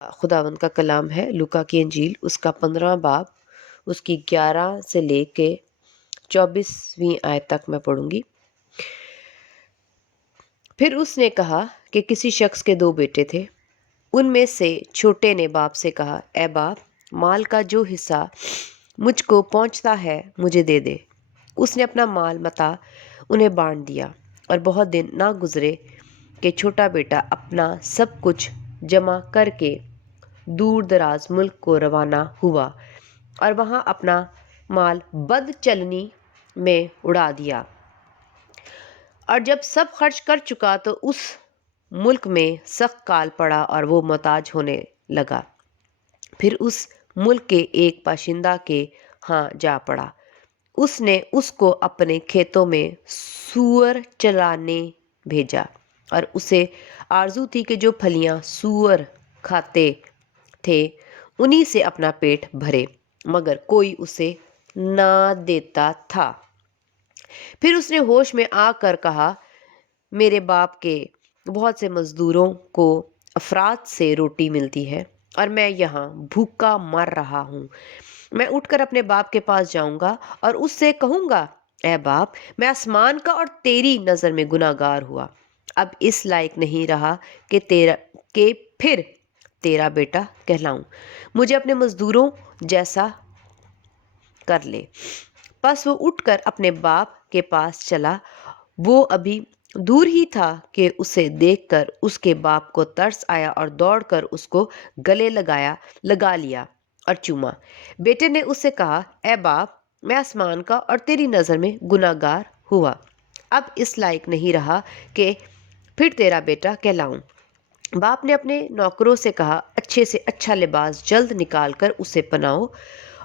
خداوند کا کلام ہے لوکا کی انجیل، اس کا 15 باب، اس کی 11 سے لے کے 24ویں آیت تک میں پڑھوں گی۔ پھر اس نے کہا کہ کسی شخص کے 2 بیٹے تھے۔ ان میں سے چھوٹے نے باپ سے کہا، اے باپ، مال کا جو حصہ مجھ کو پہنچتا ہے مجھے دے دے۔ اس نے اپنا مال متاع انہیں بانٹ دیا، اور بہت دن نہ گزرے کہ چھوٹا بیٹا اپنا سب کچھ جمع کر کے دور دراز ملک کو روانہ ہوا، اور وہاں اپنا مال بد چلنی میں اڑا دیا۔ اور جب سب خرچ کر چکا تو اس ملک میں سخت کال پڑا اور وہ محتاج ہونے لگا۔ پھر اس ملک کے ایک باشندہ کے ہاں جا پڑا۔ اس نے اس کو اپنے کھیتوں میں سور چرانے بھیجا، اور اسے آرزو تھی کہ جو پھلیاں سور کھاتے تھے انہی سے اپنا پیٹ بھرے، مگر کوئی اسے نہ دیتا تھا۔ پھر اس نے ہوش میں آ کر کہا، میرے باپ کے بہت سے مزدوروں کو افراط سے روٹی ملتی ہے، اور میں یہاں بھوکا مر رہا ہوں۔ میں اٹھ کر اپنے باپ کے پاس جاؤں گا اور اس سے کہوں گا، اے باپ، میں آسمان کا اور تیری نظر میں گناہ گار ہوا، اب اس لائق نہیں رہا کہ پھر تیرا بیٹا کہلاؤں۔ مجھے اپنے مزدوروں جیسا کر لے۔ پس وہ اٹھ کر اپنے باپ کے پاس چلا۔ وہ ابھی دور ہی تھا کہ اسے دیکھ کر اس کے باپ کو ترس آیا، اور دوڑ کر اس کو گلے لگا لیا اور چوما۔ بیٹے نے اس سے کہا، اے باپ، میں آسمان کا اور تیری نظر میں گناہ گار ہوا، اب اس لائق نہیں رہا کہ پھر تیرا بیٹا کہلاؤں۔ باپ نے اپنے نوکروں سے کہا، اچھے سے اچھا لباس جلد نکال کر اسے پہناؤ،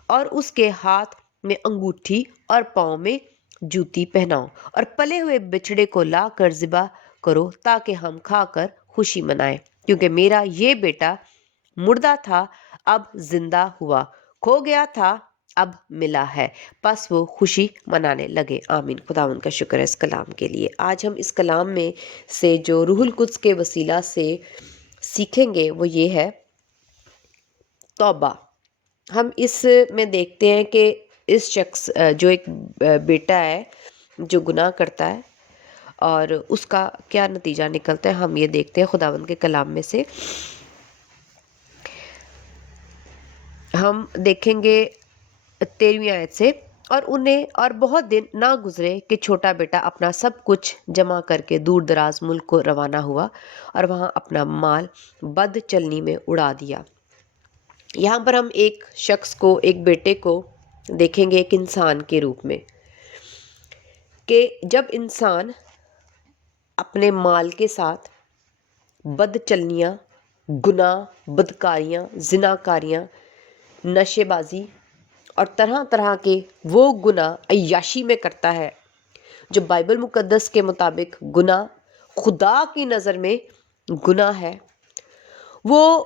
اور اس کے ہاتھ میں انگوٹھی اور پاؤں میں جوتی پہناؤ، اور پلے ہوئے بچڑے کو لا کر ذبح کرو، تاکہ ہم کھا کر خوشی منائیں، کیونکہ میرا یہ بیٹا مردہ تھا اب زندہ ہوا، کھو گیا تھا اب ملا ہے۔ پس وہ خوشی منانے لگے۔ آمین۔ خداوند کا شکر ہے اس کلام کے لیے۔ آج ہم اس کلام میں سے جو روح القدس کے وسیلہ سے سیکھیں گے وہ یہ ہے توبہ۔ ہم اس میں دیکھتے ہیں کہ اس شخص جو ایک بیٹا ہے جو گناہ کرتا ہے، اور اس کا کیا نتیجہ نکلتا ہے، ہم یہ دیکھتے ہیں خداوند کے کلام میں سے۔ ہم دیکھیں گے 13ویں آیت سے، اور بہت دن نہ گزرے کہ چھوٹا بیٹا اپنا سب کچھ جمع کر کے دور دراز ملک کو روانہ ہوا، اور وہاں اپنا مال بد چلنی میں اڑا دیا۔ یہاں پر ہم ایک شخص کو، ایک بیٹے کو دیکھیں گے ایک انسان کے روپ میں، کہ جب انسان اپنے مال کے ساتھ بد چلنیاں، گناہ، بدکاریاں، زناکاریاں، نشے بازی اور طرح طرح کے وہ گناہ عیاشی میں کرتا ہے جو بائبل مقدس کے مطابق گناہ، خدا کی نظر میں گناہ ہے، وہ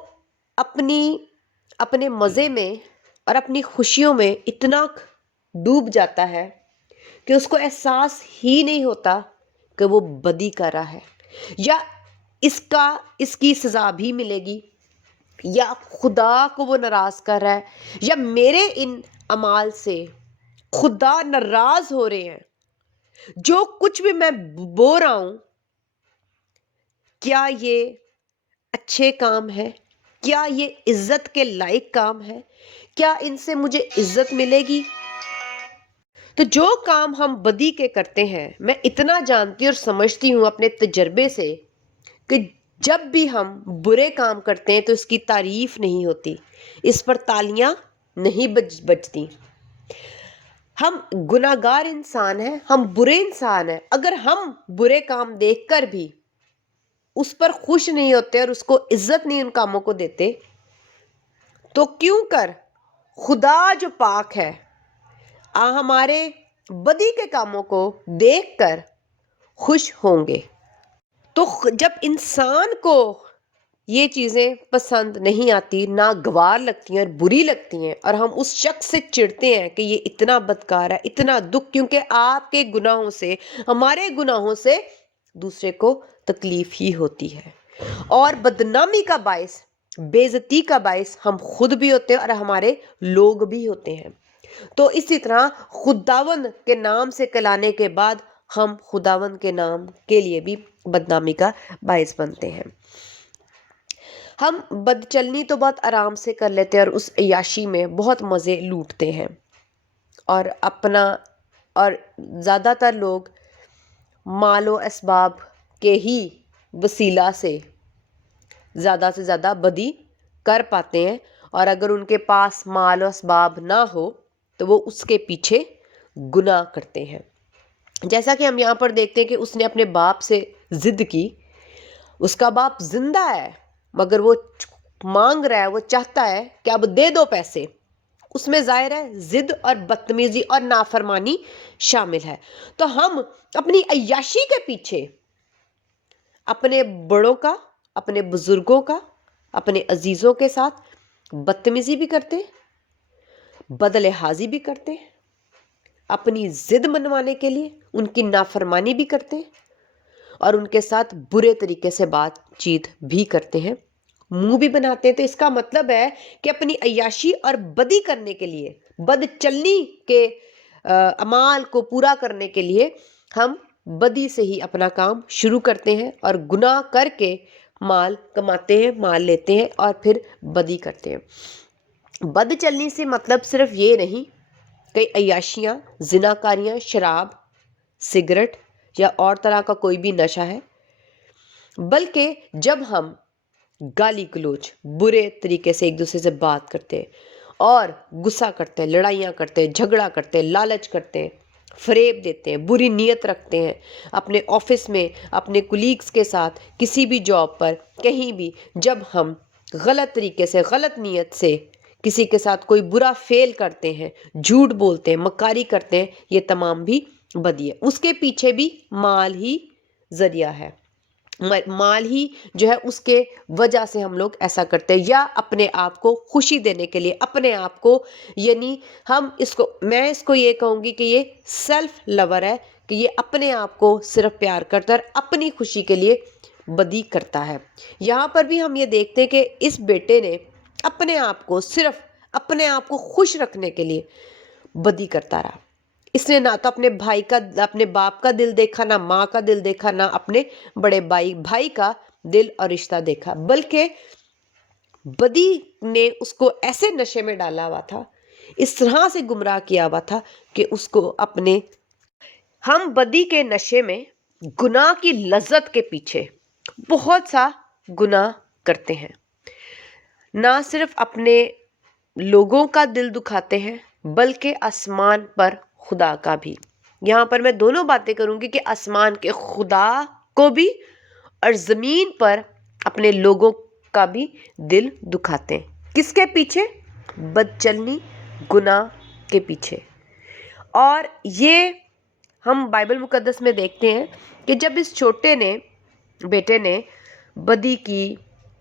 اپنے مزے میں اور اپنی خوشیوں میں اتنا ڈوب جاتا ہے کہ اس کو احساس ہی نہیں ہوتا کہ وہ بدی کر رہا ہے، یا اس کی سزا بھی ملے گی، یا خدا کو وہ ناراض کر رہا ہے، یا میرے ان اعمال سے خدا ناراض ہو رہے ہیں، جو کچھ بھی میں بو رہا ہوں کیا یہ اچھے کام ہے، کیا یہ عزت کے لائق کام ہے، کیا ان سے مجھے عزت ملے گی؟ تو جو کام ہم بدی کے کرتے ہیں، میں اتنا جانتی اور سمجھتی ہوں اپنے تجربے سے کہ جب بھی ہم برے کام کرتے ہیں تو اس کی تعریف نہیں ہوتی، اس پر تالیاں نہیں بجتی۔ ہم گناہگار انسان ہیں، ہم برے انسان ہیں، اگر ہم برے کام دیکھ کر بھی اس پر خوش نہیں ہوتے اور اس کو عزت نہیں ان کاموں کو دیتے، تو کیوں کر خدا جو پاک ہے ہمارے بدی کے کاموں کو دیکھ کر خوش ہوں گے؟ تو جب انسان کو یہ چیزیں پسند نہیں آتی، ناگوار لگتی ہیں اور بری لگتی ہیں، اور ہم اس شخص سے چڑھتے ہیں کہ یہ اتنا بدکار ہے، اتنا دکھ، کیونکہ آپ کے گناہوں سے، ہمارے گناہوں سے دوسرے کو تکلیف ہی ہوتی ہے، اور بدنامی کا باعث بے عزتی کا باعث ہم خود بھی ہوتے ہیں اور ہمارے لوگ بھی ہوتے ہیں۔ تو اسی طرح خداوند کے نام سے کہلانے کے بعد ہم خداوند کے نام کے لیے بھی بدنامی کا باعث بنتے ہیں۔ ہم بد چلنی تو بہت آرام سے کر لیتے ہیں اور اس عیاشی میں بہت مزے لوٹتے ہیں، اور زیادہ تر لوگ مال و اسباب کے ہی وسیلہ سے زیادہ بدی کر پاتے ہیں، اور اگر ان کے پاس مال و اسباب نہ ہو تو وہ اس کے پیچھے گناہ کرتے ہیں۔ جیسا کہ ہم یہاں پر دیکھتے ہیں کہ اس نے اپنے باپ سے ضد کی، اس کا باپ زندہ ہے مگر وہ مانگ رہا ہے، وہ چاہتا ہے کہ اب دے دو پیسے، اس میں ظاہر ہے ضد اور بدتمیزی اور نافرمانی شامل ہے۔ تو ہم اپنی عیاشی کے پیچھے اپنے بڑوں کا، اپنے بزرگوں کا، اپنے عزیزوں کے ساتھ بدتمیزی بھی کرتے ہیں، بدلحاظی بھی کرتے ہیں، اپنی ضد منوانے کے لیے ان کی نافرمانی بھی کرتے ہیں، اور ان کے ساتھ برے طریقے سے بات چیت بھی کرتے ہیں، منہ بھی بناتے ہیں۔ تو اس کا مطلب ہے کہ اپنی عیاشی اور بدی کرنے کے لیے، بد چلنی کے اعمال کو پورا کرنے کے لیے ہم بدی سے ہی اپنا کام شروع کرتے ہیں اور گناہ کر کے مال کماتے ہیں، مال لیتے ہیں اور پھر بدی کرتے ہیں۔ بد چلنی سے مطلب صرف یہ نہیں کہ عیاشیاں، زناکاریاں، شراب، سگریٹ یا اور طرح کا کوئی بھی نشہ ہے، بلکہ جب ہم گالی گلوچ، برے طریقے سے ایک دوسرے سے بات کرتے ہیں اور غصہ کرتے ہیں، لڑائیاں کرتے ہیں، جھگڑا کرتے ہیں، لالچ کرتے ہیں، فریب دیتے ہیں، بری نیت رکھتے ہیں، اپنے آفس میں اپنے کولیگز کے ساتھ، کسی بھی جاب پر، کہیں بھی جب ہم غلط طریقے سے، غلط نیت سے کسی کے ساتھ کوئی برا فعل کرتے ہیں، جھوٹ بولتے ہیں، مکاری کرتے ہیں، یہ تمام بھی بدی ہے۔ اس کے پیچھے بھی مال ہی ذریعہ ہے، مال ہی جو ہے اس کے وجہ سے ہم لوگ ایسا کرتے ہیں، یا اپنے آپ کو خوشی دینے کے لیے، اپنے آپ کو، یعنی میں اس کو یہ کہوں گی کہ یہ سیلف لور ہے، کہ یہ اپنے آپ کو صرف پیار کرتا ہے اور اپنی خوشی کے لیے بدی کرتا ہے۔ یہاں پر بھی ہم یہ دیکھتے ہیں کہ اس بیٹے نے اپنے آپ کو، صرف اپنے آپ کو خوش رکھنے کے لیے بدی کرتا رہا۔ اس نے نہ تو اپنے باپ کا دل دیکھا، نہ ماں کا دل دیکھا، نہ اپنے بڑے بھائی کا دل اور رشتہ دیکھا، بلکہ بدی نے اس کو ایسے نشے میں ڈالا ہوا تھا، اس طرح سے گمراہ کیا ہوا تھا کہ اس کو ہم بدی کے نشے میں، گناہ کی لذت کے پیچھے بہت سا گناہ کرتے ہیں، نہ صرف اپنے لوگوں کا دل دکھاتے ہیں بلکہ آسمان پر خدا کا بھی۔ یہاں پر میں دونوں باتیں کروں گی کہ آسمان کے خدا کو بھی اور زمین پر اپنے لوگوں کا بھی دل دکھاتے ہیں۔ کس کے پیچھے؟ بد چلنی، گناہ کے پیچھے۔ اور یہ ہم بائبل مقدس میں دیکھتے ہیں کہ جب اس چھوٹے بیٹے نے بدی کی،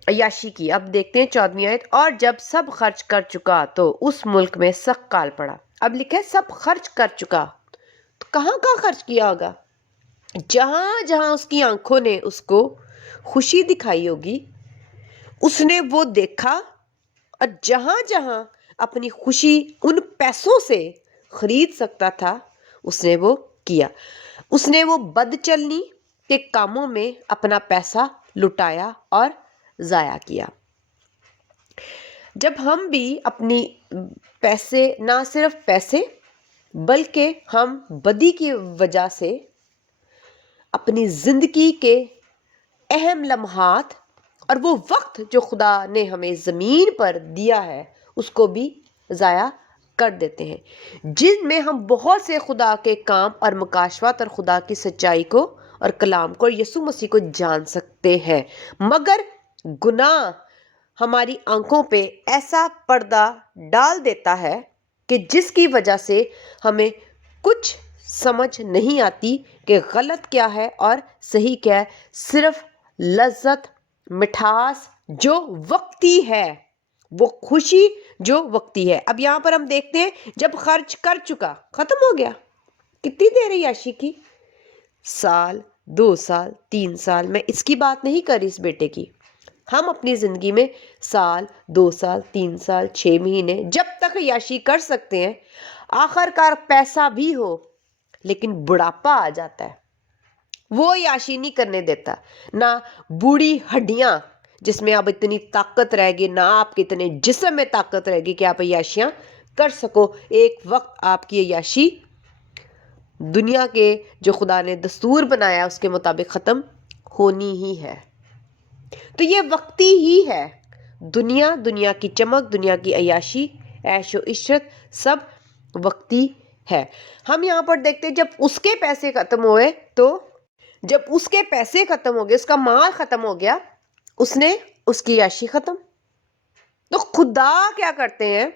عیاشی کی، اب دیکھتے ہیں 14ویں آیت، اور جب سب خرچ کر چکا تو اس ملک میں سخت کال پڑا۔ اب لکھا ہے سب خرچ کر چکا، تو کہاں خرچ کیا ہوگا؟ جہاں جہاں اس کی آنکھوں نے اس کو خوشی دکھائی ہوگی، اس نے وہ دیکھا، اور جہاں جہاں اپنی خوشی ان پیسوں سے خرید سکتا تھا اس نے وہ کیا۔ اس نے وہ بد چلنی کے کاموں میں اپنا پیسہ لٹایا اور ضائع کیا۔ جب ہم بھی اپنی نہ صرف پیسے بلکہ ہم بدی کی وجہ سے اپنی زندگی کے اہم لمحات اور وہ وقت جو خدا نے ہمیں زمین پر دیا ہے اس کو بھی ضائع کر دیتے ہیں، جن میں ہم بہت سے خدا کے کام اور مکاشفات اور خدا کی سچائی کو اور کلام کو اور یسوع مسیح کو جان سکتے ہیں، مگر گناہ ہماری آنکھوں پہ ایسا پردہ ڈال دیتا ہے کہ جس کی وجہ سے ہمیں کچھ سمجھ نہیں آتی کہ غلط کیا ہے اور صحیح کیا ہے۔ صرف لذت، مٹھاس جو وقتی ہے، وہ خوشی جو وقتی ہے۔ اب یہاں پر ہم دیکھتے ہیں جب خرچ کر چکا، ختم ہو گیا، کتنی دیر عیاشی کی؟ سال، 2 سال، 3 سال، میں اس کی بات نہیں کر رہی اس بیٹے کی، ہم اپنی زندگی میں سال 2 سال 3 سال 6 مہینے جب تک عیاشی کر سکتے ہیں، آخر کار پیسہ بھی ہو لیکن بڑھاپا آ جاتا ہے، وہ عیاشی نہیں کرنے دیتا، نہ بوڑھی ہڈیاں جس میں اب اتنی طاقت رہ گی، نہ آپ کے اتنے جسم میں طاقت رہے گی کہ آپ عیاشیاں کر سکو۔ ایک وقت آپ کی عیاشی دنیا کے جو خدا نے دستور بنایا اس کے مطابق ختم ہونی ہی ہے۔ تو یہ وقتی ہی ہے، دنیا کی چمک، دنیا کی عیاشی، عیش و عشرت سب وقتی ہے۔ ہم یہاں پر دیکھتے ہیں جب اس کے پیسے ختم ہوئے اس کا مال ختم ہو گیا، اس نے اس کی عیاشی ختم۔ تو خدا کیا کرتے ہیں؟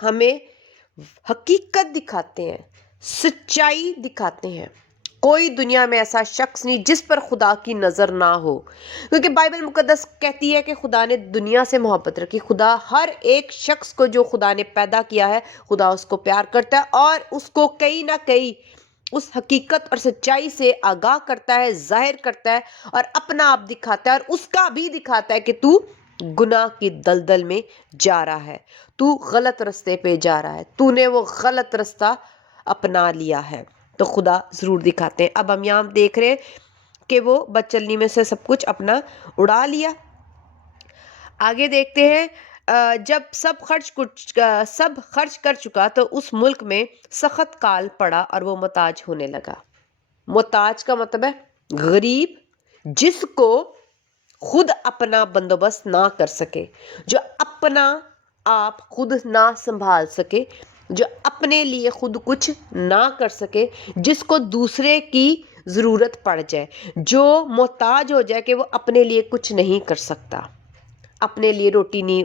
ہمیں حقیقت دکھاتے ہیں، سچائی دکھاتے ہیں۔ کوئی دنیا میں ایسا شخص نہیں جس پر خدا کی نظر نہ ہو، کیونکہ بائبل مقدس کہتی ہے کہ خدا نے دنیا سے محبت رکھی۔ خدا ہر ایک شخص کو جو خدا نے پیدا کیا ہے، خدا اس کو پیار کرتا ہے اور اس کو کہیں نہ کہیں اس حقیقت اور سچائی سے آگاہ کرتا ہے، ظاہر کرتا ہے اور اپنا آپ دکھاتا ہے، اور اس کا بھی دکھاتا ہے کہ تو گناہ کی دلدل میں جا رہا ہے، تو غلط رستے پہ جا رہا ہے، تو نے وہ غلط رستہ اپنا لیا ہے۔ تو خدا ضرور دکھاتے ہیں۔ اب ہم یہاں دیکھ رہے ہیں کہ وہ بد چلنی میں سے سب کچھ اپنا اڑا لیا۔ آگے دیکھتے ہیں، جب سب خرچ کر چکا تو اس ملک میں سخت کال پڑا اور وہ محتاج ہونے لگا۔ محتاج کا مطلب ہے غریب، جس کو خود اپنا بندوبست نہ کر سکے، جو اپنا آپ خود نہ سنبھال سکے، جو اپنے لیے خود کچھ نہ کر سکے، جس کو دوسرے کی ضرورت پڑ جائے، جو محتاج ہو جائے کہ وہ اپنے لیے کچھ نہیں کر سکتا، اپنے لیے روٹی نہیں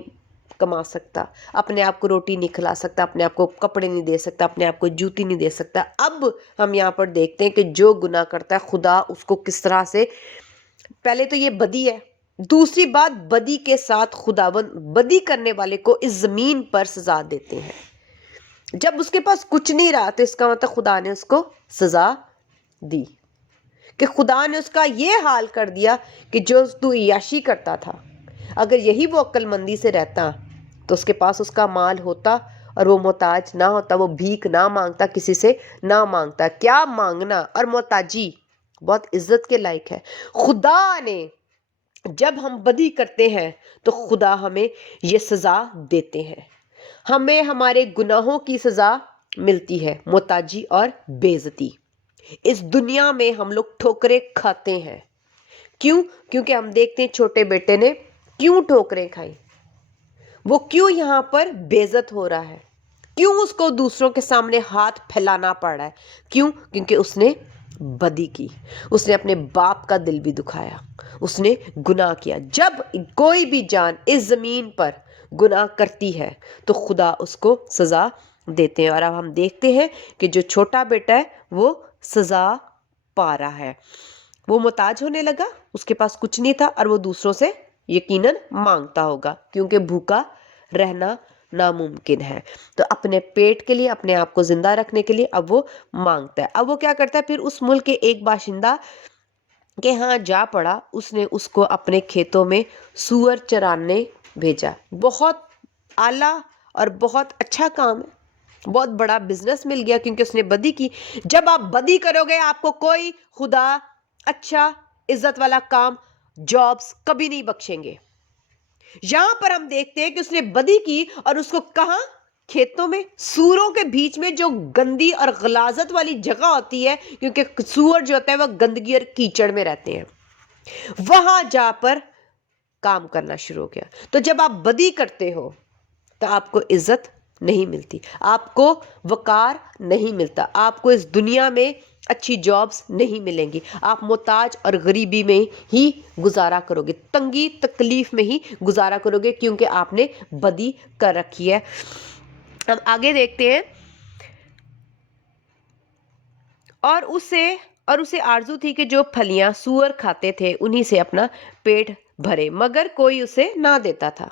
کما سکتا، اپنے آپ کو روٹی نہیں کھلا سکتا، اپنے آپ کو کپڑے نہیں دے سکتا، اپنے آپ کو جوتی نہیں دے سکتا۔ اب ہم یہاں پر دیکھتے ہیں کہ جو گناہ کرتا ہے خدا اس کو کس طرح سے، پہلے تو یہ بدی ہے، دوسری بات بدی کے ساتھ خداوند بدی کرنے والے کو اس زمین پر سزا دیتے ہیں۔ جب اس کے پاس کچھ نہیں رہا تو اس کا مطلب خدا نے اس کو سزا دی، کہ خدا نے اس کا یہ حال کر دیا کہ جو تو عیاشی کرتا تھا، اگر یہی وہ عقل مندی سے رہتا تو اس کے پاس اس کا مال ہوتا اور وہ محتاج نہ ہوتا، وہ بھیک نہ مانگتا، کسی سے نہ مانگتا۔ کیا مانگنا اور محتاجی بہت عزت کے لائق ہے۔ خدا نے جب ہم بدی کرتے ہیں تو خدا ہمیں یہ سزا دیتے ہیں، ہمیں ہمارے گناہوں کی سزا ملتی ہے، محتاجی اور بے عزتی۔ اس دنیا میں ہم لوگ ٹھوکریں کھاتے ہیں، کیوں؟ کیونکہ ہم دیکھتے ہیں چھوٹے بیٹے نے کیوں ٹھوکریں کھائی، وہ کیوں یہاں پر بے عزت ہو رہا ہے، کیوں اس کو دوسروں کے سامنے ہاتھ پھیلانا پڑ رہا ہے، کیوں؟ کیونکہ اس نے بدی کی، اس نے اپنے باپ کا دل بھی دکھایا، اس نے گناہ کیا۔ جب کوئی بھی جان اس زمین پر گناہ کرتی ہے تو خدا اس کو سزا دیتے ہیں، اور اب ہم دیکھتے ہیں کہ جو چھوٹا بیٹا ہے وہ سزا پا رہا ہے۔ وہ محتاج ہونے لگا، اس کے پاس کچھ نہیں تھا اور وہ دوسروں سے یقیناً مانگتا ہوگا، کیونکہ بھوکا رہنا ناممکن ہے۔ تو اپنے پیٹ کے لیے، اپنے آپ کو زندہ رکھنے کے لیے اب وہ مانگتا ہے۔ اب وہ کیا کرتا ہے؟ پھر اس ملک کے ایک باشندہ کہ ہاں جا پڑا، اس نے اس کو اپنے کھیتوں میں سور چرانے بھیجا۔ بہت اعلیٰ اور بہت اچھا کام ہے، بہت بڑا بزنس مل گیا، کیونکہ اس نے بدی کی۔ جب آپ بدی کرو گے آپ کو کوئی خدا اچھا عزت والا کام، جابز کبھی نہیں بخشیں گے۔ یہاں پر ہم دیکھتے ہیں کہ اس نے بدی کی اور اس کو کہاں؟ کھیتوں میں، سوروں کے بیچ میں، جو گندی اور غلاظت والی جگہ ہوتی ہے، کیونکہ سور جو ہوتا ہے وہ گندگی اور کیچڑ میں رہتے ہیں، وہاں جا پر کام کرنا شروع ہو گیا۔ تو جب آپ بدی کرتے ہو تو آپ کو عزت نہیں ملتی، آپ کو وقار نہیں ملتا، آپ کو اس دنیا میں اچھی جابز نہیں ملیں گی، آپ محتاج اور غریبی میں ہی گزارا کرو گے، تنگی تکلیف میں ہی گزارا کرو گے، کیونکہ آپ نے بدی کر رکھی ہے۔ ہم آگے دیکھتے ہیں، اور اسے آرزو تھی کہ جو پھلیاں سور کھاتے تھے انہی سے اپنا پیٹ بھرے، مگر کوئی اسے نہ دیتا تھا۔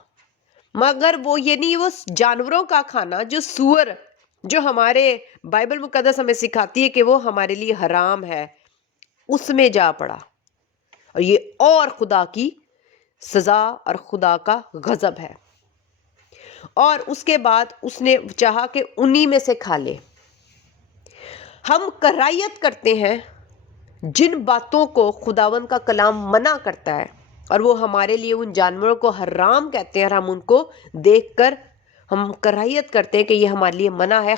مگر وہ یہ نہیں، وہ جانوروں کا کھانا، جو سور، جو ہمارے بائبل مقدس ہمیں سکھاتی ہے کہ وہ ہمارے لیے حرام ہے، اس میں جا پڑا، اور یہ اور خدا کی سزا اور خدا کا غضب ہے، اور اس کے بعد اس نے چاہا کہ انہی میں سے کھا لے۔ ہم کرائیت کرتے ہیں جن باتوں کو خداوند کا کلام منع کرتا ہے، اور وہ ہمارے لیے ان جانوروں کو حرام کہتے ہیں، اور ہم ان کو دیکھ کر ہم کراہیت کرتے ہیں کہ یہ ہمارے لیے منع ہے۔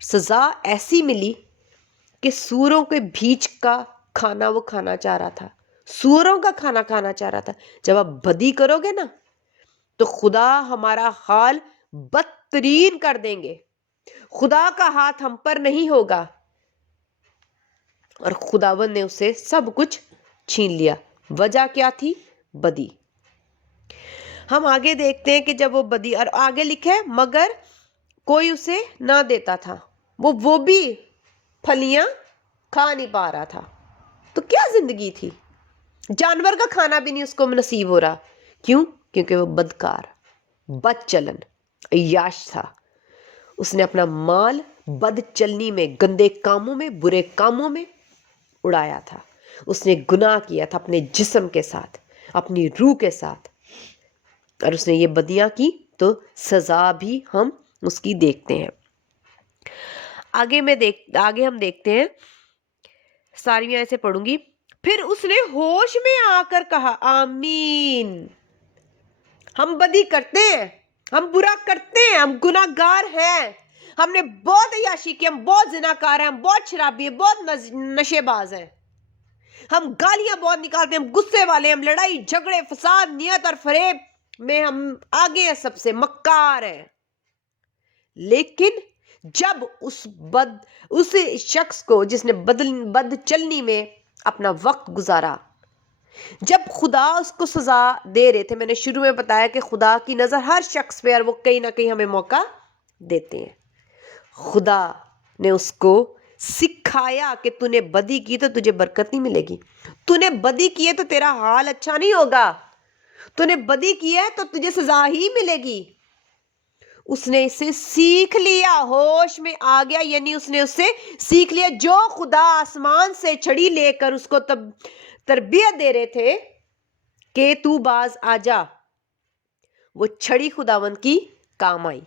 سزا ایسی ملی کہ سوروں کے بیج کا کھانا وہ کھانا چاہ رہا تھا، سوروں کا کھانا کھانا چاہ رہا تھا۔ جب آپ بدی کرو گے نا تو خدا ہمارا حال بدترین کر دیں گے، خدا کا ہاتھ ہم پر نہیں ہوگا، اور خداوند نے اسے سب کچھ چھین لیا۔ وجہ کیا تھی؟ بدی۔ ہم آگے دیکھتے ہیں کہ جب وہ بدی، اور آگے لکھے مگر کوئی اسے نہ دیتا تھا، وہ بھی پھلیاں کھا نہیں پا رہا تھا۔ تو کیا زندگی تھی؟ جانور کا کھانا بھی نہیں اس کو نصیب ہو رہا۔ کیوں؟ کیونکہ وہ بدکار، بد چلن، عیاش تھا۔ اس نے اپنا مال بد چلنی میں، گندے کاموں میں، برے کاموں میں اڑایا تھا۔ اس نے گناہ کیا تھا اپنے جسم کے ساتھ، اپنی روح کے ساتھ، اور اس نے یہ بدیاں کی تو سزا بھی ہم اس کی دیکھتے ہیں۔ آگے ہم دیکھتے ہیں، ساری میں ایسے پڑھوں گی۔ پھر اس نے ہوش میں آ کر کہا آمین۔ ہم بدی کرتے ہیں، ہم برا کرتے ہیں، ہم گناہ گار ہیں، ہم نے بہت عیاشی کی، ہم بہت زناکار ہیں، ہم بہت شرابی ہیں، بہت نشے باز ہیں، ہم گالیاں بہت نکالتے ہیں، ہم غصے والے، ہم لڑائی جھگڑے فساد نیت اور فریب میں ہم آگے ہیں، سب سے مکار ہیں۔ لیکن جب اس شخص کو جس نے بد چلنی میں اپنا وقت گزارا، جب خدا اس کو سزا دے رہے تھے، میں نے شروع میں بتایا کہ خدا کی نظر ہر شخص پہ، اور وہ کہیں نہ کہیں ہمیں موقع دیتے ہیں۔ خدا نے اس کو سکھایا کہ تو نے بدی کی تو تجھے برکت نہیں ملے گی، تو نے بدی کی ہے تو تیرا حال اچھا نہیں ہوگا، تو نے بدی کی ہے تو تجھے سزا ہی ملے گی۔ اس نے اسے سیکھ لیا، ہوش میں آ گیا، یعنی اس نے اسے سیکھ لیا۔ جو خدا آسمان سے چھڑی لے کر اس کو تربیت دے رہے تھے کہ تو باز آ جا، وہ چھڑی خداوند کی کام آئی،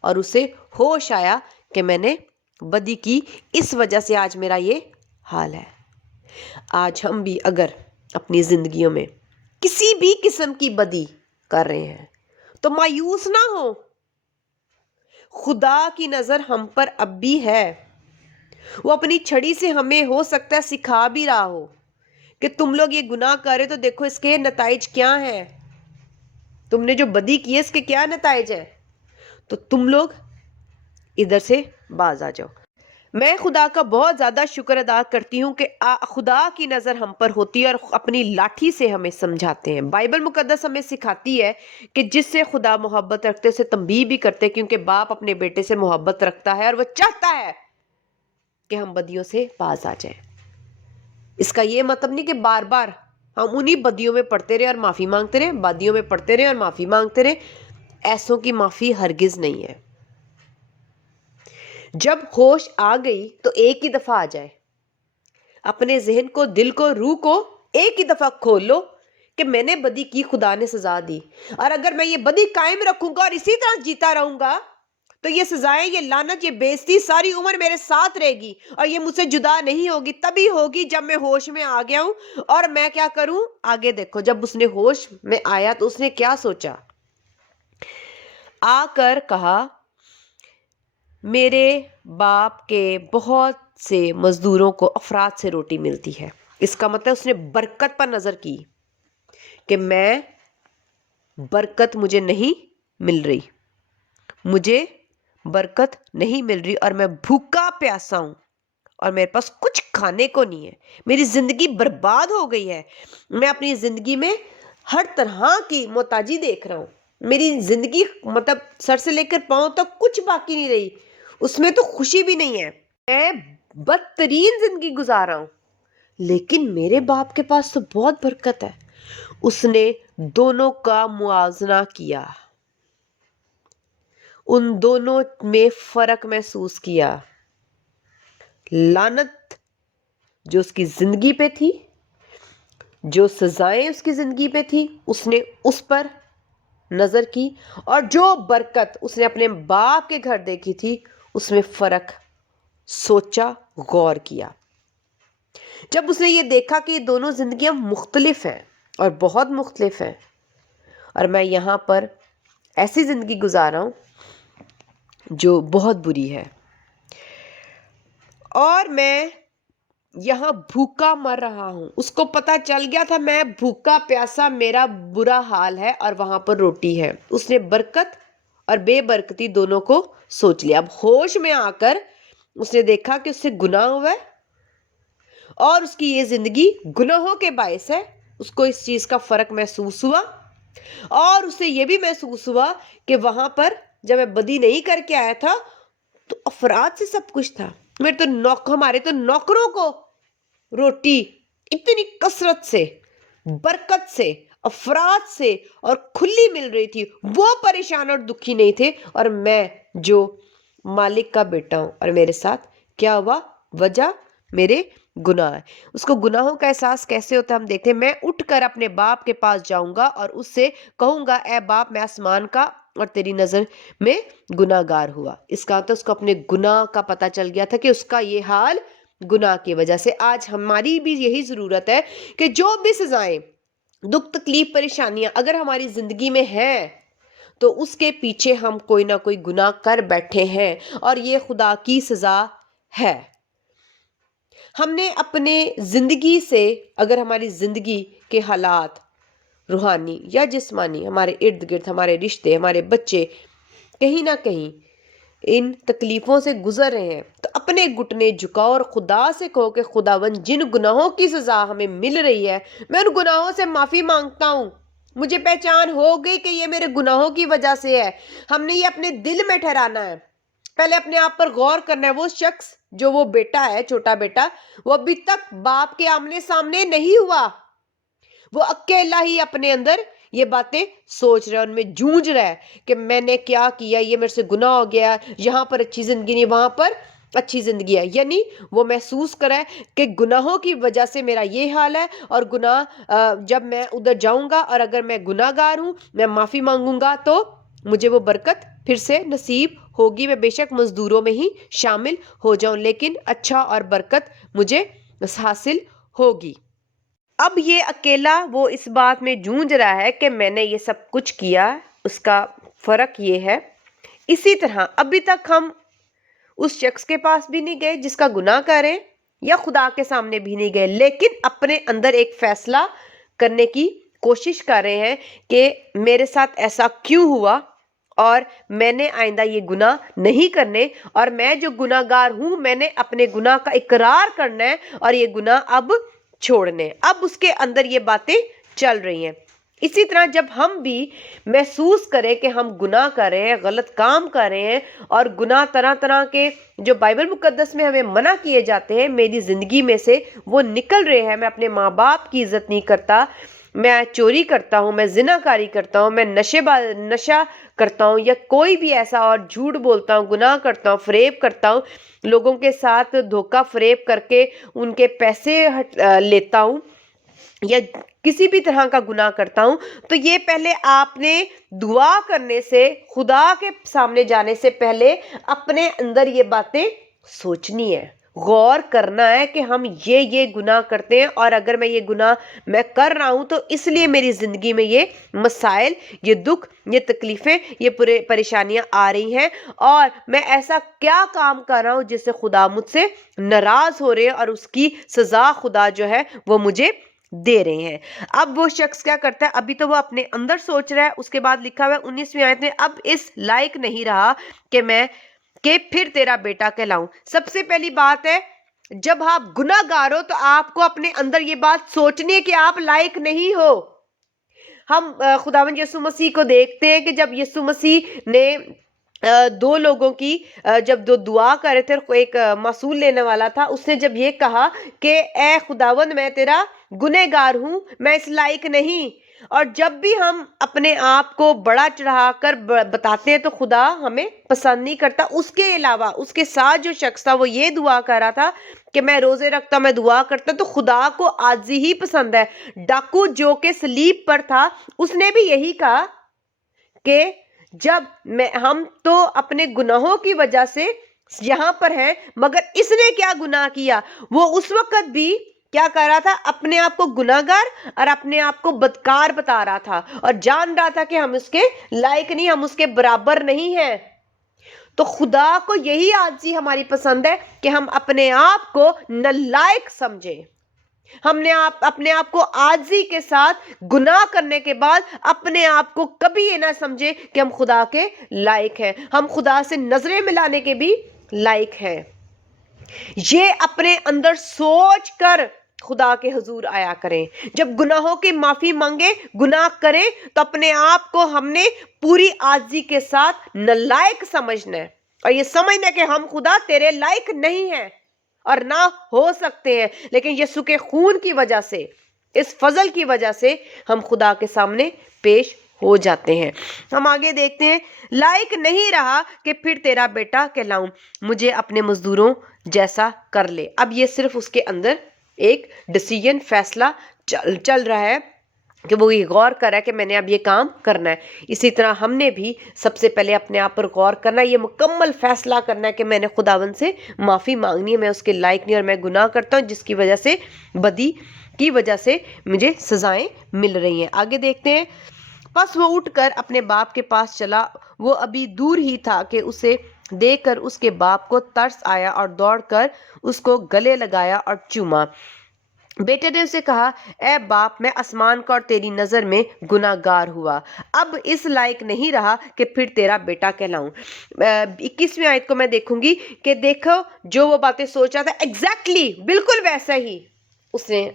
اور اسے ہوش آیا کہ میں نے بدی کی، اس وجہ سے آج میرا یہ حال ہے۔ آج ہم بھی اگر اپنی زندگیوں میں کسی بھی قسم کی بدی کر رہے ہیں تو مایوس نہ ہو، خدا کی نظر ہم پر اب بھی ہے۔ وہ اپنی چھڑی سے ہمیں ہو سکتا ہے سکھا بھی رہا ہو کہ تم لوگ یہ گناہ کرے تو دیکھو اس کے نتائج کیا ہیں، تم نے جو بدی کی ہے اس کے کیا نتائج ہیں، تو تم لوگ ادھر سے باز آ جاؤ۔ میں خدا کا بہت زیادہ شکر ادا کرتی ہوں کہ خدا کی نظر ہم پر ہوتی ہے، اور اپنی لاٹھی سے ہمیں سمجھاتے ہیں۔ بائبل مقدس ہمیں سکھاتی ہے کہ جس سے خدا محبت رکھتے اسے تنبیہ بھی کرتے، کیونکہ باپ اپنے بیٹے سے محبت رکھتا ہے، اور وہ چاہتا ہے کہ ہم بدیوں سے باز آ جائیں۔ اس کا یہ مطلب نہیں کہ بار بار ہم انہی بدیوں میں پڑتے رہے اور معافی مانگتے رہے، بدیوں میں پڑتے رہے اور معافی مانگتے رہے۔ ایسوں کی معافی ہرگز نہیں ہے۔ جب ہوش آ گئی تو ایک ہی دفعہ آ جائے، اپنے ذہن کو، دل کو، روح کو ایک ہی دفعہ کھول لو کہ میں نے بدی کی، خدا نے سزا دی، اور اگر میں یہ بدی قائم رکھوں گا اور اسی طرح جیتا رہوں گا تو یہ سزائیں، یہ لعنت، یہ بےزتی ساری عمر میرے ساتھ رہے گی، اور یہ مجھ سے جدا نہیں ہوگی۔ تبھی ہوگی جب میں ہوش میں آ گیا ہوں۔ اور میں کیا کروں؟ آگے دیکھو، جب اس نے ہوش میں آیا تو اس نے کیا سوچا؟ آ کر کہا میرے باپ کے بہت سے مزدوروں کو افراد سے روٹی ملتی ہے۔ اس کا مطلب اس نے برکت پر نظر کی کہ میں برکت مجھے نہیں مل رہی، مجھے برکت نہیں مل رہی، اور میں بھوکا پیاسا ہوں، اور میرے پاس کچھ کھانے کو نہیں ہے، میری زندگی برباد ہو گئی ہے، میں اپنی زندگی میں ہر طرح کی محتاجی دیکھ رہا ہوں، میری زندگی مطلب سر سے لے کر پاؤں تک کچھ باقی نہیں رہی، اس میں تو خوشی بھی نہیں ہے، میں بدترین زندگی گزار رہا ہوں، لیکن میرے باپ کے پاس تو بہت برکت ہے۔ اس نے دونوں کا موازنہ کیا، ان دونوں میں فرق محسوس کیا، لعنت جو اس کی زندگی پہ تھی، جو سزائیں اس کی زندگی پہ تھی اس نے اس پر نظر کی، اور جو برکت اس نے اپنے باپ کے گھر دیکھی تھی اس میں فرق سوچا، غور کیا۔ جب اس نے یہ دیکھا کہ یہ دونوں زندگیاں مختلف ہیں اور بہت مختلف ہیں، اور میں یہاں پر ایسی زندگی گزار رہا ہوں جو بہت بری ہے، اور میں یہاں بھوکا مر رہا ہوں، اس کو پتا چل گیا تھا میں بھوکا پیاسا، میرا برا حال ہے، اور وہاں پر روٹی ہے۔ اس نے برکت اور بے برکتی دونوں کو سوچ لیا۔ اب ہوش میں آ کر اس نے دیکھا کہ اس سے گناہ ہوا ہے اور اس کی یہ زندگی گناہوں کے باعث ہے۔ اس کو اس چیز کا فرق محسوس ہوا، اور اسے یہ بھی محسوس ہوا کہ وہاں پر جب میں بدی نہیں کر کے آیا تھا تو افراد سے سب کچھ تھا، ہمارے تو نوکروں کو روٹی اتنی کثرت سے، برکت سے، افراد سے اور کھلی مل رہی تھی، وہ پریشان اور دکھی نہیں تھے، اور میں جو مالک کا بیٹا ہوں، اور میرے ساتھ کیا ہوا؟ وجہ میرے گناہ ہے۔ اس کو گناہوں کا احساس کیسے ہوتا ہے ہم دیکھتے ہیں۔ میں اٹھ کر اپنے باپ کے پاس جاؤں گا اور اس سے کہوں گا، اے باپ، میں آسمان کا اور تیری نظر میں گناہ گار ہوا۔ اس کا تو اس کو اپنے گناہ کا پتہ چل گیا تھا کہ اس کا یہ حال گناہ کی وجہ سے۔ آج ہماری بھی یہی ضرورت ہے کہ جو بھی سزائیں، دکھ، تکلیف، پریشانیاں اگر ہماری زندگی میں ہیں تو اس کے پیچھے ہم کوئی نہ کوئی گناہ کر بیٹھے ہیں، اور یہ خدا کی سزا ہے۔ ہم نے اپنے زندگی سے، اگر ہماری زندگی کے حالات روحانی یا جسمانی، ہمارے ارد گرد ہمارے رشتے، ہمارے بچے کہیں نہ کہیں ان تکلیفوں سے گزر رہے ہیں، تو اپنے گھٹنے جھکاؤ اور خدا سے کہو کہ خداوند، جن گناہوں کی سزا ہمیں مل رہی ہے میں ان گناہوں سے معافی مانگتا ہوں۔ مجھے پہچان ہو گئی کہ یہ میرے گناہوں کی وجہ سے ہے۔ ہم نے یہ اپنے دل میں ٹھہرانا ہے، پہلے اپنے آپ پر غور کرنا ہے۔ وہ شخص جو وہ بیٹا ہے، چھوٹا بیٹا، وہ ابھی تک باپ کے آمنے سامنے نہیں ہوا، وہ اکیلا ہی اپنے اندر یہ باتیں سوچ رہا ہے، ان میں جھونج رہا ہے کہ میں نے کیا کیا، یہ میرے سے گناہ ہو گیا، یہاں پر اچھی زندگی نہیں، وہاں پر اچھی زندگی ہے۔ یعنی وہ محسوس کرا ہے کہ گناہوں کی وجہ سے میرا یہ حال ہے، اور گناہ جب میں ادھر جاؤں گا اور اگر میں گناہ گار ہوں، میں معافی مانگوں گا تو مجھے وہ برکت پھر سے نصیب ہوگی۔ میں بے شک مزدوروں میں ہی شامل ہو جاؤں، لیکن اچھا اور برکت مجھے حاصل ہوگی۔ اب یہ اکیلا وہ اس بات میں جونج رہا ہے کہ میں نے یہ سب کچھ کیا، اس کا فرق یہ ہے۔ اسی طرح ابھی تک ہم اس شخص کے پاس بھی نہیں گئے جس کا گناہ کریں، یا خدا کے سامنے بھی نہیں گئے، لیکن اپنے اندر ایک فیصلہ کرنے کی کوشش کر رہے ہیں کہ میرے ساتھ ایسا کیوں ہوا، اور میں نے آئندہ یہ گناہ نہیں کرنے، اور میں جو گناہ گار ہوں میں نے اپنے گناہ کا اقرار کرنا ہے اور یہ گناہ اب چھوڑنے۔ اب اس کے اندر یہ باتیں چل رہی ہیں۔ اسی طرح جب ہم بھی محسوس کریں کہ ہم گناہ کر رہے ہیں، غلط کام کر رہے ہیں، اور گناہ طرح طرح کے جو بائبل مقدس میں ہمیں منع کیے جاتے ہیں میری زندگی میں سے وہ نکل رہے ہیں، میں اپنے ماں باپ کی عزت نہیں کرتا، میں چوری کرتا ہوں، میں زنا کاری کرتا ہوں، میں نشہ کرتا ہوں، یا کوئی بھی ایسا اور جھوٹ بولتا ہوں، گناہ کرتا ہوں، فریب کرتا ہوں، لوگوں کے ساتھ دھوکہ فریب کر کے ان کے پیسے لیتا ہوں، یا کسی بھی طرح کا گناہ کرتا ہوں، تو یہ پہلے آپ نے دعا کرنے سے، خدا کے سامنے جانے سے پہلے اپنے اندر یہ باتیں سوچنی ہے، غور کرنا ہے کہ ہم یہ گناہ کرتے ہیں، اور اگر میں یہ گناہ میں کر رہا ہوں تو اس لیے میری زندگی میں یہ مسائل، یہ دکھ، یہ تکلیفیں، یہ پریشانیاں آ رہی ہیں، اور میں ایسا کیا کام کر رہا ہوں جس سے خدا مجھ سے ناراض ہو رہے ہیں، اور اس کی سزا خدا جو ہے وہ مجھے دے رہے ہیں۔ اب وہ شخص کیا کرتا ہے؟ ابھی تو وہ اپنے اندر سوچ رہا ہے، اس کے بعد لکھا ہوا ہے 19ویں آیت میں، اب اس لائق نہیں رہا کہ پھر تیرا بیٹا کہلاؤں۔ سب سے پہلی بات ہے، جب آپ گناہ گار ہو تو آپ کو اپنے اندر یہ بات سوچنی ہے کہ آپ لائق نہیں ہو۔ ہم خداوند یسوع مسیح کو دیکھتے ہیں کہ جب یسوع مسیح نے دو لوگوں کی جب دو دعا کر رہے تھے، ایک معصول لینے والا تھا، اس نے جب یہ کہا کہ اے خداوند میں تیرا گنہگار ہوں، میں اس لائق نہیں، اور جب بھی ہم اپنے آپ کو بڑا چڑھا کر بتاتے ہیں تو خدا ہمیں پسند نہیں کرتا۔ اس کے علاوہ اس کے ساتھ جو شخص تھا وہ یہ دعا کر رہا تھا کہ میں روزے رکھتا ہوں، میں دعا کرتا ہوں، تو خدا کو عاجزی ہی پسند ہے۔ ڈاکو جو کہ سلیب پر تھا، اس نے بھی یہی کہا کہ جب ہم تو اپنے گناہوں کی وجہ سے یہاں پر ہیں، مگر اس نے کیا گناہ کیا؟ وہ اس وقت بھی کیا کر رہا تھا؟ اپنے آپ کو گناہگار اور اپنے آپ کو بدکار بتا رہا تھا، اور جان رہا تھا کہ ہم اس کے لائق نہیں، ہم اس کے برابر نہیں ہیں۔ تو خدا کو یہی عاجزی ہماری پسند ہے کہ ہم اپنے آپ کو نالائق سمجھیں۔ ہم نے اپنے آپ کو عاجزی کے ساتھ گناہ کرنے کے بعد اپنے آپ کو کبھی یہ نہ سمجھے کہ ہم خدا کے لائق ہیں، ہم خدا سے نظریں ملانے کے بھی لائق ہیں۔ یہ اپنے اندر سوچ کر خدا کے حضور آیا کریں۔ جب گناہوں کی معافی مانگے، گناہ کریں، تو اپنے آپ کو ہم نے پوری عاجزی کے ساتھ نالائق سمجھنا ہے، اور یہ سمجھنا ہے کہ ہم خدا تیرے لائق نہیں ہیں اور نہ ہو سکتے ہیں، لیکن یسوع کے خون کی وجہ سے، اس فضل کی وجہ سے ہم خدا کے سامنے پیش ہو جاتے ہیں۔ ہم آگے دیکھتے ہیں، لائق نہیں رہا کہ پھر تیرا بیٹا کہلاؤں، مجھے اپنے مزدوروں جیسا کر لے۔ اب یہ صرف اس کے اندر ایک ڈیسیژن، فیصلہ چل رہا ہے کہ وہ یہ غور کر رہا ہے کہ میں نے اب یہ کام کرنا ہے۔ اسی طرح ہم نے بھی سب سے پہلے اپنے آپ پر غور کرنا ہے، یہ مکمل فیصلہ کرنا ہے کہ میں نے خداوند سے معافی مانگنی ہے، میں اس کے لائق نہیں اور میں گناہ کرتا ہوں، جس کی وجہ سے، بدی کی وجہ سے مجھے سزائیں مل رہی ہیں۔ آگے دیکھتے ہیں، پس وہ اٹھ کر اپنے باپ کے پاس چلا، وہ ابھی دور ہی تھا کہ اسے دیکھ کر اس کے باپ کو ترس آیا اور دوڑ کر اس کو گلے لگایا اور چوما۔ بیٹے نے اسے کہا، اے باپ، میں آسمان کا اور تیری نظر میں گناہ گار ہوا، اب اس لائق نہیں رہا کہ پھر تیرا بیٹا کہلاؤں۔ 21ویں آیت کو میں دیکھوں گی کہ دیکھو جو وہ باتیں سوچ رہا تھا، ایگزیکٹلی بالکل ویسا ہی اس نے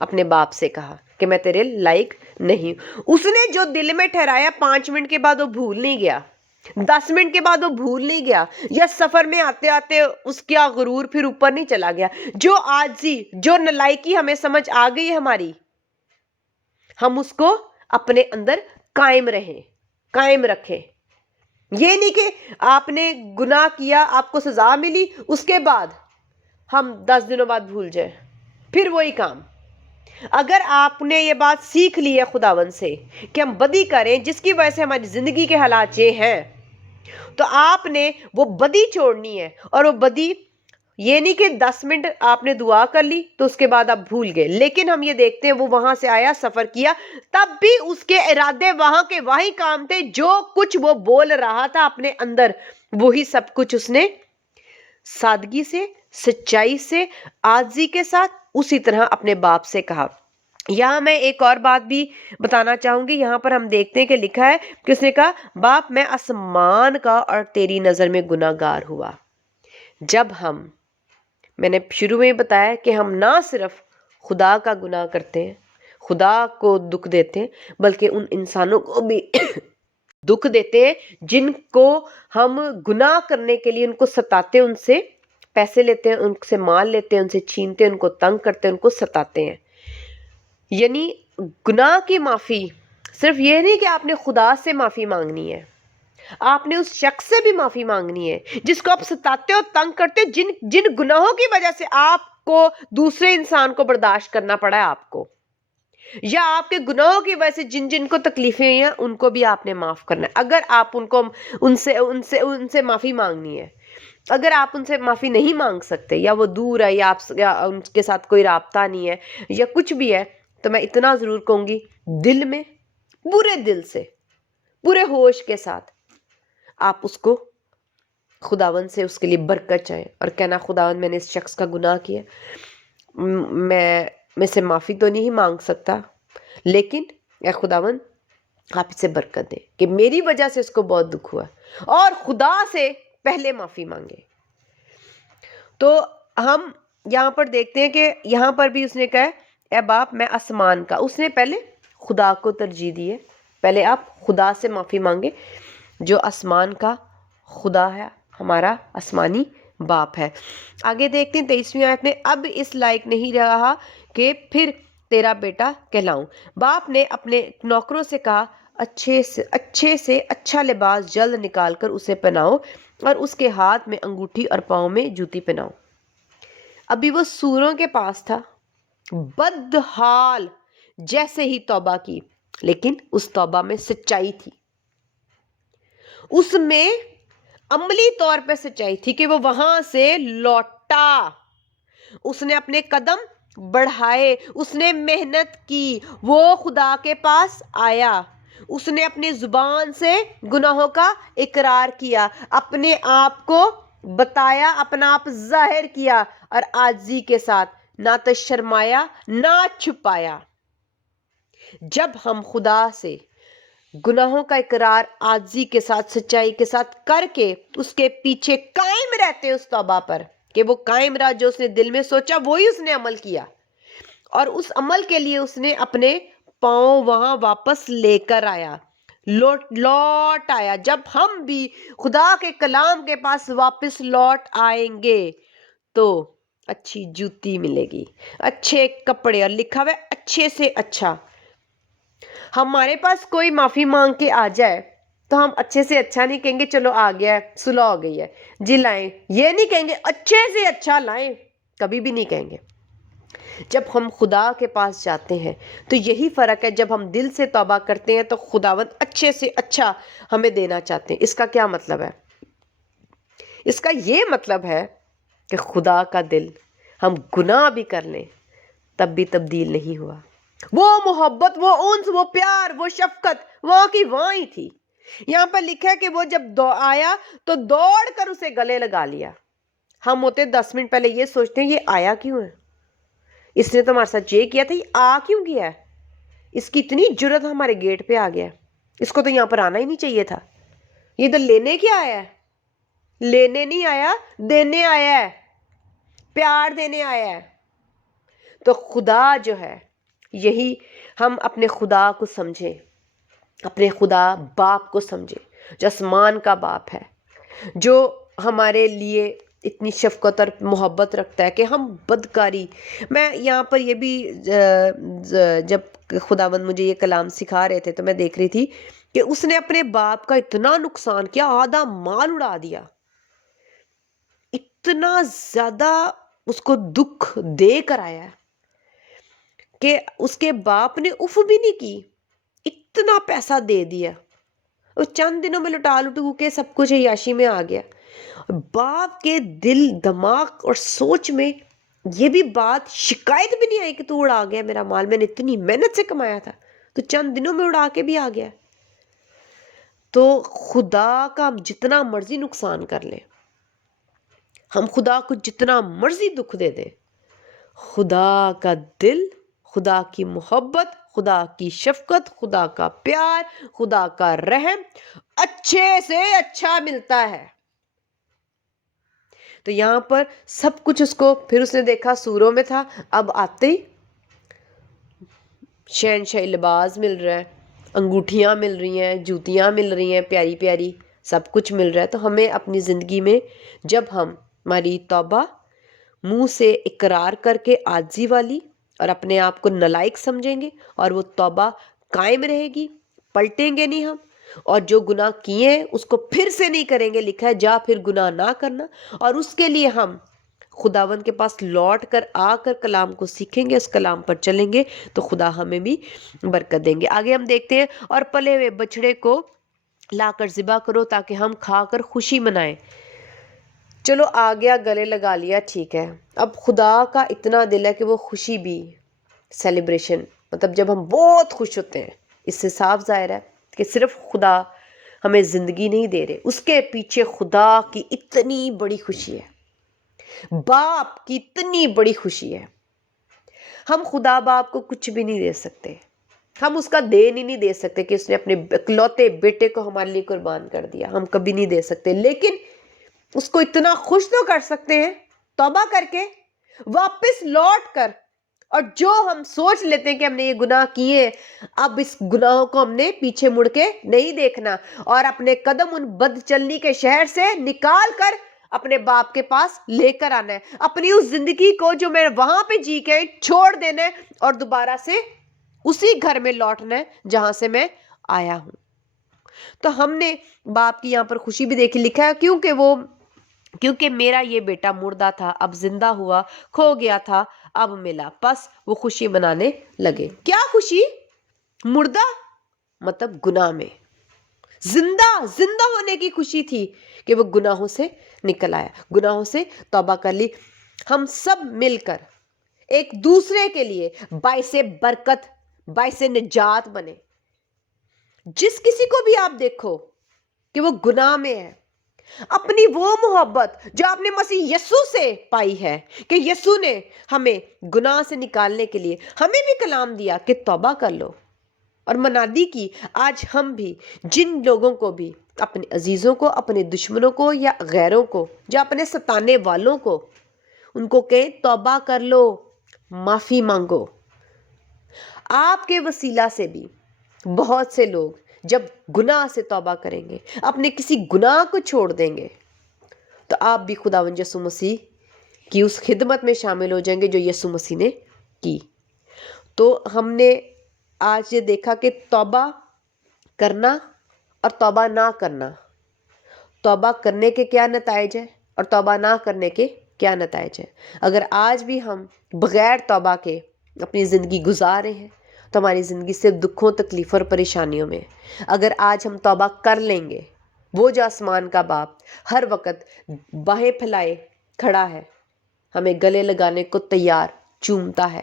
اپنے باپ سے کہا کہ میں تیرے لائق نہیں۔ اس نے جو دل میں ٹھہرایا، 5 منٹ کے بعد وہ بھول نہیں گیا، 10 منٹ کے بعد وہ بھول نہیں گیا، یا سفر میں آتے آتے اس کا غرور پھر اوپر نہیں چلا گیا۔ جو عاجزی، جو نالائکی ہمیں سمجھ آ گئی ہے ہماری، ہم اس کو اپنے اندر قائم رکھیں۔ یہ نہیں کہ آپ نے گناہ کیا، آپ کو سزا ملی، اس کے بعد ہم 10 دنوں بعد بھول جائیں، پھر وہی کام۔ اگر آپ نے یہ بات سیکھ لی ہے خداوند سے کہ ہم بدی کریں جس کی وجہ سے ہماری زندگی کے حالات یہ ہیں، تو آپ نے وہ بدی چھوڑنی ہے، اور وہ بدی یہ نہیں کہ 10 منٹ آپ نے دعا کر لی تو اس کے بعد آپ بھول گئے۔ لیکن ہم یہ دیکھتے ہیں وہ وہاں سے آیا، سفر کیا، تب بھی اس کے ارادے وہاں کے وہی کام تھے، جو کچھ وہ بول رہا تھا اپنے اندر، وہی سب کچھ اس نے سادگی سے، سچائی سے، عاجزی کے ساتھ اسی طرح اپنے باپ سے کہا۔ یہاں میں ایک اور بات بھی بتانا چاہوں گی، یہاں پر ہم دیکھتے ہیں کہ لکھا ہے کہ اس نے کہا، باپ، میں آسمان کا اور تیری نظر میں گناہ گار ہوا۔ جب میں نے شروع میں بتایا کہ ہم نہ صرف خدا کا گناہ کرتے ہیں، خدا کو دکھ دیتے ہیں، بلکہ ان انسانوں کو بھی دکھ دیتے ہیں جن کو ہم گناہ کرنے کے لیے ان کو ستاتے ہیں، ان سے پیسے لیتے ہیں، ان سے مال لیتے ہیں، ان سے چھینتے ہیں، ان کو تنگ کرتے ہیں، ان کو ستاتے ہیں۔ یعنی گناہ کی معافی صرف یہ نہیں کہ آپ نے خدا سے معافی مانگنی ہے، آپ نے اس شخص سے بھی معافی مانگنی ہے جس کو آپ ستاتے ہو، تنگ کرتے ہو، جن گناہوں کی وجہ سے آپ کو دوسرے انسان کو برداشت کرنا پڑا ہے آپ کو، یا آپ کے گناہوں کی وجہ سے جن کو تکلیفیں ہوئی ہیں ان کو بھی آپ نے معاف کرنا ہے۔ اگر آپ ان سے معافی مانگنی ہے، اگر آپ ان سے معافی نہیں مانگ سکتے، یا وہ دور ہے، یا ان کے ساتھ کوئی رابطہ نہیں ہے، یا کچھ بھی ہے، تو میں اتنا ضرور کہوں گی، دل میں، پورے دل سے، پورے ہوش کے ساتھ آپ اس کو خداوند سے اس کے لیے برکت چاہیں اور کہنا، خداوند، میں نے اس شخص کا گناہ کیا، میں سے معافی تو نہیں مانگ سکتا، لیکن اے خداوند آپ اسے برکت دیں کہ میری وجہ سے اس کو بہت دکھ ہوا، اور خدا سے پہلے معافی مانگے۔ تو ہم یہاں پر دیکھتے ہیں کہ یہاں پر بھی اس نے کہا، اے باپ، میں آسمان کا، اس نے پہلے خدا کو ترجیح دی ہے، پہلے آپ خدا سے معافی مانگے جو آسمان کا خدا ہے، ہمارا آسمانی باپ ہے۔ آگے دیکھتے ہیں 23ویں آیت میں، اب اس لائق نہیں رہا کہ پھر تیرا بیٹا کہلاؤں۔ باپ نے اپنے نوکروں سے کہا، اچھے سے اچھا لباس جلد نکال کر اسے پہناؤ، اور اس کے ہاتھ میں انگوٹھی اور پاؤں میں جوتی پہناؤ۔ ابھی وہ سوروں کے پاس تھا، بدحال جیسے ہی توبہ کی، لیکن اس توبہ میں سچائی تھی، اس میں عملی طور پہ سچائی تھی کہ وہ وہاں سے لوٹا، اس نے اپنے قدم بڑھائے، اس نے محنت کی، وہ خدا کے پاس آیا، اس نے اپنی زبان سے گناہوں کا اقرار کیا، اپنے آپ کو بتایا، اپنا آپ ظاہر کیا، اور عاجزی کے ساتھ نہ تو شرمایا نہ چھپایا۔ جب ہم خدا سے گناہوں کا اقرار عاجزی کے ساتھ، سچائی کے ساتھ کر کے اس کے پیچھے قائم رہتے اس توبہ پر، کہ وہ قائم رہا، جو اس نے دل میں سوچا وہی اس نے عمل کیا، اور اس عمل کے لیے اس نے اپنے پاؤں وہاں واپس لے کر آیا، لوٹ آیا۔ جب ہم بھی خدا کے کلام کے پاس واپس لوٹ آئیں گے تو اچھی جوتی ملے گی، اچھے کپڑے، اور لکھا ہوا ہے اچھے سے اچھا۔ ہمارے پاس کوئی معافی مانگ کے آ جائے تو ہم اچھے سے اچھا نہیں کہیں گے چلو آ گیا ہے، صلح ہو گئی ہے جی لائیں، یہ نہیں کہیں گے اچھے سے اچھا لائیں، کبھی بھی نہیں کہیں گے۔ جب ہم خدا کے پاس جاتے ہیں تو یہی فرق ہے، جب ہم دل سے توبہ کرتے ہیں تو خداوند اچھے سے اچھا ہمیں دینا چاہتے ہیں۔ اس کا کیا مطلب ہے؟ اس کا یہ مطلب ہے کہ خدا کا دل ہم گناہ بھی کر لیں تب بھی تبدیل نہیں ہوا، وہ محبت، وہ انس، وہ پیار، وہ شفقت وہاں کی وہاں ہی تھی۔ یہاں پر لکھا ہے کہ وہ جب آیا تو دوڑ کر اسے گلے لگا لیا۔ ہم ہوتے 10 منٹ پہلے یہ سوچتے ہیں یہ آیا کیوں ہے، اس نے تو ہمارے ساتھ یہ کیا تھا، یہ آ کیوں گیا ہے، اس کی اتنی جرت ہمارے گیٹ پہ آ گیا ہے، اس کو تو یہاں پر آنا ہی نہیں چاہیے تھا، یہ تو لینے کیا آیا ہے، لینے نہیں آیا، دینے آیا ہے، پیار دینے آیا ہے۔ تو خدا جو ہے، یہی ہم اپنے خدا کو سمجھیں، اپنے خدا باپ کو سمجھیں جو آسمان کا باپ ہے، جو ہمارے لیے اتنی شفقت اور محبت رکھتا ہے کہ ہم بدکاری، میں یہاں پر یہ بھی جب خداوند مجھے یہ کلام سکھا رہے تھے تو میں دیکھ رہی تھی کہ اس نے اپنے باپ کا اتنا نقصان کیا، آدھا مال اڑا دیا، اتنا زیادہ اس کو دکھ دے کر آیا ہے کہ اس کے باپ نے اف بھی نہیں کی، اتنا پیسہ دے دیا، اور چند دنوں میں لٹا لٹو کے سب کچھ عیاشی میں آ گیا۔ باپ کے دل، دماغ اور سوچ میں یہ بھی بات شکایت بھی نہیں آئی کہ تو اڑا گیا میرا مال، میں نے اتنی محنت سے کمایا تھا تو چند دنوں میں اڑا کے بھی آ گیا۔ تو خدا کا ہم جتنا مرضی نقصان کر لیں، ہم خدا کو جتنا مرضی دکھ دے دیں، خدا کا دل، خدا کی محبت، خدا کی شفقت، خدا کا پیار، خدا کا رحم اچھے سے اچھا ملتا ہے۔ تو یہاں پر سب کچھ اس کو، پھر اس نے دیکھا سوروں میں تھا، اب آتے ہی شہنشاہی لباس مل رہا ہے، انگوٹھیاں مل رہی ہیں، جوتیاں مل رہی ہیں پیاری پیاری، سب کچھ مل رہا ہے۔ تو ہمیں اپنی زندگی میں جب ہماری توبہ منہ سے اقرار کر کے عاجزی والی، اور اپنے آپ کو نالائق سمجھیں گے، اور وہ توبہ قائم رہے گی، پلٹیں گے نہیں ہم، اور جو گناہ کیے ہیں اس کو پھر سے نہیں کریں گے، لکھا ہے جا پھر گناہ نہ کرنا، اور اس کے لیے ہم خداوند کے پاس لوٹ کر آ کر کلام کو سیکھیں گے، اس کلام پر چلیں گے تو خدا ہمیں بھی برکت دیں گے۔ آگے ہم دیکھتے ہیں، اور پلے ہوئے بچڑے کو لا کر ذبح کرو تاکہ ہم کھا کر خوشی منائیں۔ چلو آ گیا، گلے لگا لیا، ٹھیک ہے، اب خدا کا اتنا دل ہے کہ وہ خوشی بھی، سیلیبریشن، مطلب جب ہم بہت خوش ہوتے ہیں، اس سے صاف ظاہر ہے کہ صرف خدا ہمیں زندگی نہیں دے رہے، اس کے پیچھے خدا کی اتنی بڑی خوشی ہے، باپ کی اتنی بڑی خوشی ہے۔ ہم خدا باپ کو کچھ بھی نہیں دے سکتے، ہم اس کا دین ہی نہیں دے سکتے کہ اس نے اپنے اکلوتے بیٹے کو ہمارے لیے قربان کر دیا، ہم کبھی نہیں دے سکتے، لیکن اس کو اتنا خوش تو کر سکتے ہیں توبہ کر کے، واپس لوٹ کر، اور جو ہم سوچ لیتے ہیں کہ ہم نے یہ گناہ کیے، اب اس گناہوں کو ہم نے پیچھے مڑ کے نہیں دیکھنا، اور اپنے قدم ان بد چلنی کے شہر سے نکال کر اپنے باپ کے پاس لے کر آنا ہے، اپنی اس زندگی کو جو میں وہاں پہ جی کے چھوڑ دینا ہے، اور دوبارہ سے اسی گھر میں لوٹنا ہے جہاں سے میں آیا ہوں۔ تو ہم نے باپ کی یہاں پر خوشی بھی دیکھی، لکھا ہے کیونکہ وہ کیونکہ میرا یہ بیٹا مردہ تھا اب زندہ ہوا، کھو گیا تھا اب ملا۔ پس وہ خوشی منانے لگے۔ کیا خوشی؟ مردہ مطلب گناہ میں، زندہ ہونے کی خوشی تھی کہ وہ گناہوں سے نکل آیا، گناہوں سے توبہ کر لی۔ ہم سب مل کر ایک دوسرے کے لیے باعث برکت، باعث نجات بنے۔ جس کسی کو بھی آپ دیکھو کہ وہ گناہ میں ہے، اپنی وہ محبت جو آپ نے مسیح یسوع سے پائی ہے، کہ یسوع نے ہمیں گناہ سے نکالنے کے لیے ہمیں بھی کلام دیا کہ توبہ کر لو، اور منادی کی آج ہم بھی جن لوگوں کو بھی، اپنے عزیزوں کو، اپنے دشمنوں کو یا غیروں کو، جو اپنے ستانے والوں کو، ان کو کہیں توبہ کر لو، معافی مانگو۔ آپ کے وسیلہ سے بھی بہت سے لوگ جب گناہ سے توبہ کریں گے، اپنے کسی گناہ کو چھوڑ دیں گے، تو آپ بھی خداوند یسوع مسیح کی اس خدمت میں شامل ہو جائیں گے جو یسوع مسیح نے کی۔ تو ہم نے آج یہ دیکھا کہ توبہ کرنا اور توبہ نہ کرنا، توبہ کرنے کے کیا نتائج ہیں اور توبہ نہ کرنے کے کیا نتائج ہیں۔ اگر آج بھی ہم بغیر توبہ کے اپنی زندگی گزار رہے ہیں تو ہماری زندگی صرف دکھوں، تکلیفوں اور پریشانیوں میں۔ اگر آج ہم توبہ کر لیں گے، وہ جو آسمان کا باپ ہر وقت باہیں پھیلائے کھڑا ہے، ہمیں گلے لگانے کو تیار، چومتا ہے،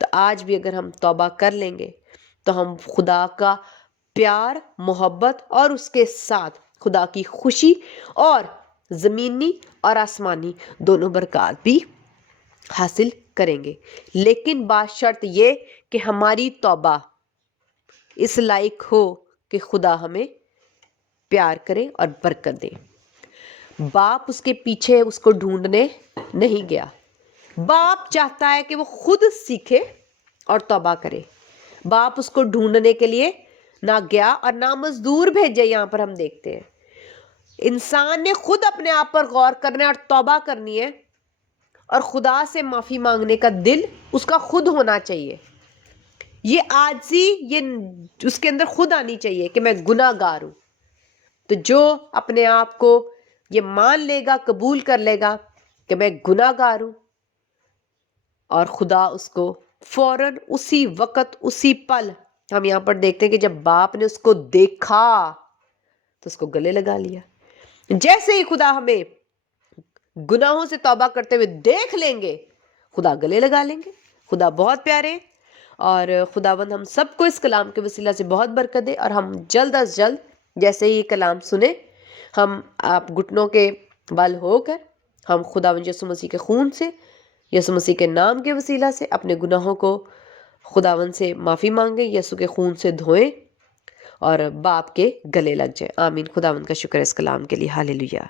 تو آج بھی اگر ہم توبہ کر لیں گے تو ہم خدا کا پیار، محبت اور اس کے ساتھ خدا کی خوشی اور زمینی اور آسمانی دونوں برکات بھی حاصل کریں گے۔ لیکن بات شرط یہ کہ ہماری توبہ اس لائق ہو کہ خدا ہمیں پیار کرے اور برکت دے۔ باپ اس کے پیچھے اس کو ڈھونڈنے نہیں گیا، باپ چاہتا ہے کہ وہ خود سیکھے اور توبہ کرے۔ باپ اس کو ڈھونڈنے کے لیے نہ گیا اور نہ مزدور بھیجے۔ یہاں پر ہم دیکھتے ہیں انسان نے خود اپنے آپ پر غور کرنا اور توبہ کرنی ہے، اور خدا سے معافی مانگنے کا دل اس کا خود ہونا چاہیے۔ یہ عاجزی یہ اس کے اندر خود آنی چاہیے کہ میں گناہ گار ہوں۔ تو جو اپنے آپ کو یہ مان لے گا، قبول کر لے گا کہ میں گناہ گار ہوں، اور خدا اس کو فوراً اسی وقت، اسی پل، ہم یہاں پر دیکھتے ہیں کہ جب باپ نے اس کو دیکھا تو اس کو گلے لگا لیا۔ جیسے ہی خدا ہمیں گناہوں سے توبہ کرتے ہوئے دیکھ لیں گے، خدا گلے لگا لیں گے۔ خدا بہت پیارے ہیں، اور خداوند ہم سب کو اس کلام کے وسیلہ سے بہت برکت دے، اور ہم جلد از جلد جیسے ہی کلام سنیں، ہم آپ گھٹنوں کے بل ہو کر ہم خداوند یسوع مسیح کے خون سے، یسوع مسیح کے نام کے وسیلہ سے اپنے گناہوں کو خداوند سے معافی مانگیں، یسوع کے خون سے دھوئیں اور باپ کے گلے لگ جائیں۔ آمین۔ خداوند کا شکر ہے اس کلام کے لیے۔ ہاللیلویہ۔